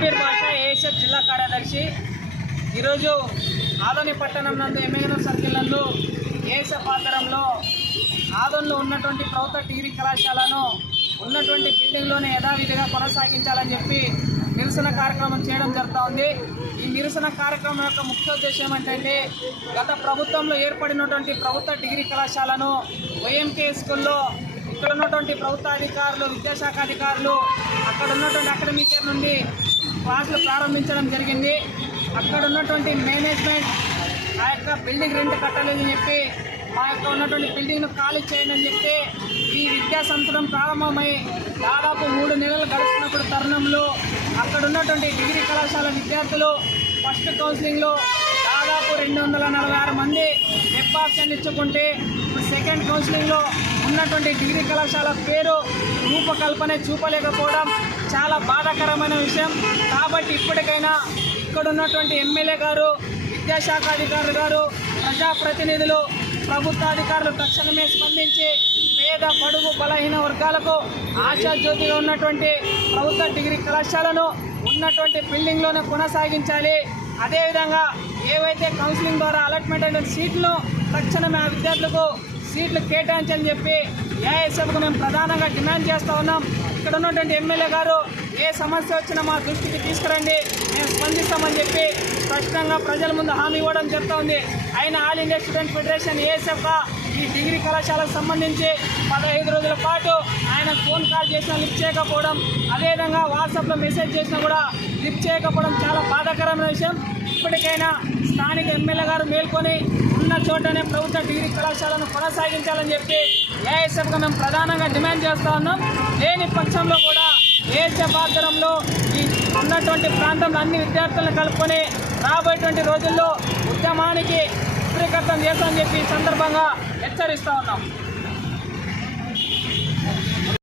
షాబీర్ భాషా ఏషియా జిల్లా కార్యదర్శి. ఈరోజు ఆదోని పట్టణం నందు ఎమ్మెల్యే సర్కిళ్ళందు నందు పాత్రంలో ఆదోన్లో ఉన్నటువంటి ప్రభుత్వ డిగ్రీ కళాశాలను ఉన్నటువంటి బిల్డింగ్లోనే యథావిధిగా కొనసాగించాలని చెప్పి నిరసన కార్యక్రమం చేయడం జరుగుతుంది. ఈ నిరసన కార్యక్రమం యొక్క ముఖ్య ఉద్దేశం ఏమంటే గత ప్రభుత్వంలో ఏర్పడినటువంటి ప్రభుత్వ డిగ్రీ కళాశాలను వైఎంకే స్కూల్లో ఇక్కడ ఉన్నటువంటి ప్రభుత్వ అధికారులు విద్యాశాఖ అధికారులు అక్కడ ఉన్నటువంటి అకాడమిక్ నుండి క్లాసులు ప్రారంభించడం జరిగింది. అక్కడ ఉన్నటువంటి మేనేజ్మెంట్ ఆ యొక్క బిల్డింగ్ రెంట్ కట్టలేదని చెప్పి మా యొక్క ఉన్నటువంటి బిల్డింగ్ను ఖాళీ చేయండి అని చెప్పి ఈ విద్యా సంవత్సరం ప్రారంభమై దాదాపు మూడు నెలలు గడుస్తున్నప్పుడు తరుణంలో అక్కడ ఉన్నటువంటి డిగ్రీ కళాశాల విద్యార్థులు ఫస్ట్ కౌన్సిలింగ్లో దాదాపు రెండు వందల నలభై ఆరు మంది వెబ్ ఆప్షన్ ఇచ్చుకుంటే సెకండ్ కౌన్సిలింగ్లో ఉన్నటువంటి డిగ్రీ కళాశాల పేరు రూపకల్పన చూపలేకపోవడం చాలా బాధాకరమైన విషయం. కాబట్టి ఇప్పటికైనా ఇక్కడ ఉన్నటువంటి ఎమ్మెల్యే గారు విద్యాశాఖ అధికారులు గారు ప్రజాప్రతినిధులు ప్రభుత్వాధికారులు తక్షణమే స్పందించి పేద పడుగు బలహీన వర్గాలకు ఆశాజ్యోతిగా ఉన్నటువంటి ప్రభుత్వ డిగ్రీ కళాశాలను ఉన్నటువంటి బిల్డింగ్లోనే కొనసాగించాలి. అదేవిధంగా ఏవైతే కౌన్సిలింగ్ ద్వారా అలాట్మెంట్ అయిన సీట్లు తక్షణమే ఆ విద్యార్థులకు సీట్లు కేటాయించని చెప్పి ఏఐఎస్ఎఫ్కు మేము ప్రధానంగా డిమాండ్ చేస్తూ ఉన్నాం. ఇక్కడ ఉన్నటువంటి ఎమ్మెల్యే గారు ఏ సమస్య వచ్చినా మా దృష్టికి తీసుకురండి. మేము స్పందిస్తామని చెప్పి స్పష్టంగా ప్రజల ముందు హామీ ఇవ్వడం జరుగుతూ ఉంది all India student federation ASF ఈ డిగ్రీ కళాశాలకు సంబంధించి పదహైదు రోజుల పాటు ఆయన ఫోన్ కాల్ చేసినా లిఫ్ట్ చేయకపోవడం అదేవిధంగా వాట్సాప్లో మెసేజ్ చేసినా కూడా లిఫ్ట్ చేయకపోవడం చాలా బాధాకరమైన విషయం. ఇప్పటికైనా స్థానిక ఎమ్మెల్యే గారు మేల్కొని ఉన్న చోటనే ప్రభుత్వ డిగ్రీ కళాశాలను కొనసాగించాలని చెప్పి ఏఎస్ఎఫ్గా మేము ప్రధానంగా డిమాండ్ చేస్తూ ఉన్నాం. లేని పక్షంలో కూడా ఏఎస్ఎఫ్ ఆధ్వర్యంలో ఈ ఉన్నటువంటి ప్రాంతంలో అన్ని విద్యార్థులను కలుపుకొని రాబోయేటువంటి రోజుల్లో ఉద్యమానికి ఉద్రికతం చేస్తామని చెప్పి ఈ సందర్భంగా హెచ్చరిస్తూ ఉన్నాం.